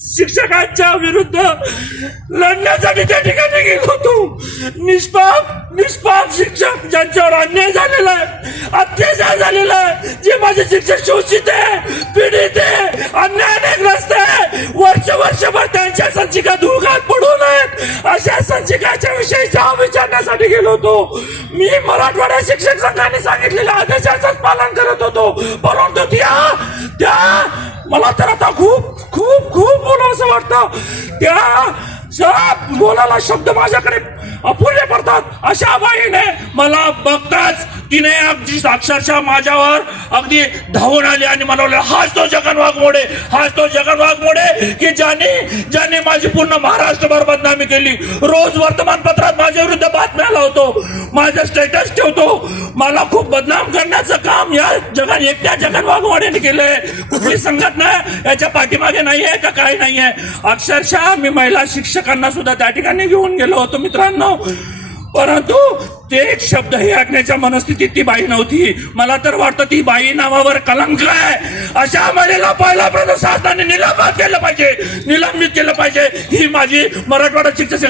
शिक्षकांच्या विरुद्ध लढण्यासाठी त्या ठिकाणी गेलो होतो. निष्पाप निष्पाप शिक्षक ज्यांच्यावर अन्याय झालेला आहे अत्याचार झालेला आहे जे माझे शिक्षक शोषित आहे पीडित आहे अन्यायाने ग्रस्त आहे वर्ष वर्षभर त्यांच्या संचिका दुर्गात पडू नयेत अशा संचिकाच्या विषयी जाब विचारण्यासाठी गेलो होतो. मी मराठवाडा शिक्षक संघाने सांगितलेल्या आदेशाचंच पालन करत होतो. परंतु त्या त्या मला तर आता खूप असं वाटतं. त्या जरा बोलायला शब्द माझ्याकडे अपुरे पडतात. अशा बाईने मला बघताच तिने अगदी अक्षरशः माझ्यावर अगदी धावून आली आणि मला हाच तो जगन वाघमोडे हाच तो जगन वाघमोडे की ज्याने ज्याने माझी पूर्ण महाराष्ट्रभर बदनामी केली. रोज वर्तमानपत्रात माझ्या विरुद्ध बातम्या लावतो माझं स्टेटस ठेवतो. मला खूप बदनाम करण्याचं काम या जगाने एकट्या जगन वाघमोडेने केलंय. कुठली संघटना याच्या पाठीमागे नाहीये का काही नाहीये? अक्षरशः मी महिला शिक्षक शिक्षकांना सुद्धा त्या ठिकाणी घेऊन गेलो होतो मित्रांनो. परंतु ते एक शब्द हे ऐकण्याच्या मनस्थितीत ती बाई नव्हती. मला तर वाटतं ती बाई नावावर कलंक आहे. अशा महिलेला पहिला प्रथम शासनाने पाहिजे. निलंबित केलं पाहिजे. ही माझी मराठवाडा शिक्षक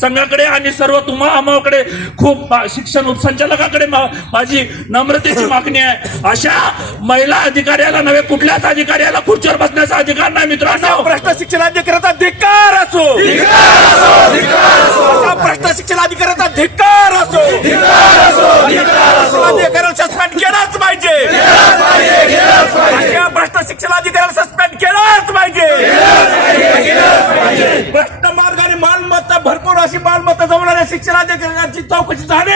संघाकडे आणि सर्व तुम्हा आम्हाकडे खूप शिक्षण उपसंचालकाकडे माझी नम्रतेची मागणी आहे. अशा महिला अधिकाऱ्याला नव्हे कुठल्याच अधिकाऱ्याला खुर्चीवर बसण्याचा अधिकार नाही मित्रांनो. भ्रष्ट शिक्षण अधिकाऱ्याचा धिक्कार असो. भ्रष्ट शिक्षण अधिकाऱ्याचा धिक्कार असो. अधिकाऱ्याला सस्पेंड केलाच पाहिजे. भ्रष्ट शिक्षण अधिकाऱ्याला सस्पेंड पाहिजे भ्रष्ट मार्गाने मालमत्ता भरपूर अशी मालमत्ता जमणाऱ्या शिक्षणाच्या अधिकाऱ्यांची चौकशी झाली.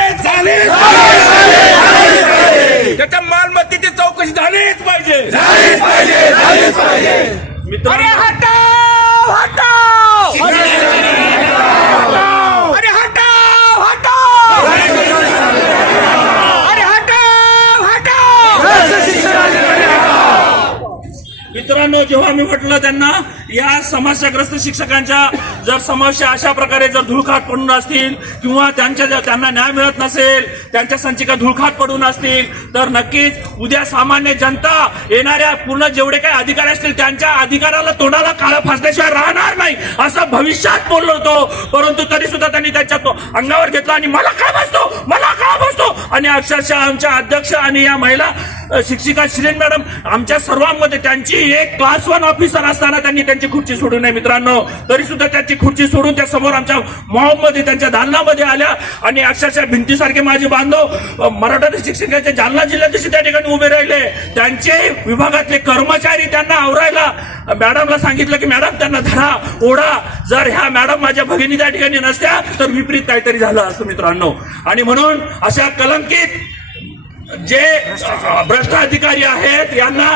मित्रांनो जेव्हा मी म्हटलं त्यांना या समस्याग्रस्त शिक्षकांच्या जर समस्या अशा प्रकारे जर धुळखात पडून असतील किंवा त्यांच्या जर त्यांना न्याय मिळत नसेल त्यांच्या संचिका धुळखात पडून असतील तर नक्कीच उद्या सामान्य जनता येणाऱ्या पूर्ण जेवढे काही अधिकारी असतील त्यांच्या अधिकाराला तोंडाला काळा फासल्याशिवाय राहणार नाही असं भविष्यात बोललो होतो. परंतु तरी सुद्धा त्यांनी त्यांच्या तो अंगावर घेतला आणि मला काय बसतो मला काय बसतो. आणि अक्षरशः आमच्या अध्यक्ष आणि या महिला शिक्षिका श्रीन मॅडम आमच्या सर्वांमध्ये त्यांची एक क्लास वन ऑफिसर असताना त्यांनी त्यांची खुर्ची सोडू नये मित्रांनो. तरी सुद्धा त्यांची खुर्ची सोडून त्या समोर आमच्या मॉबमध्ये त्यांच्या दालनामध्ये आल्या. आणि अक्षरशः भिंतीसारखे माझे बांधव मराठा शिक्षकांच्या जालना जिल्ह्यात त्या ठिकाणी उभे राहिले. त्यांचे विभागातले कर्मचारी त्यांना आवरायला मॅडमला सांगितलं की मॅडम त्यांना धरा ओढा. जर ह्या मॅडम माझ्या भगिनी त्या ठिकाणी नसत्या तर विपरीत काहीतरी झालं असतं मित्रांनो. आणि म्हणून अशा कलंकित जे भ्रष्ट अधिकारी आहेत यांना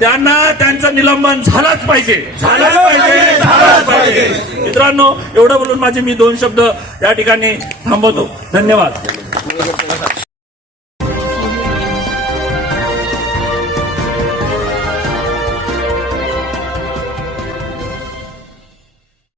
त्यांना त्यांचं निलंबन झालंच पाहिजे. झालंच पाहिजे झालंच पाहिजे. मित्रांनो एवढं बोलून माझे मी दोन शब्द या ठिकाणी थांबवतो. धन्यवाद.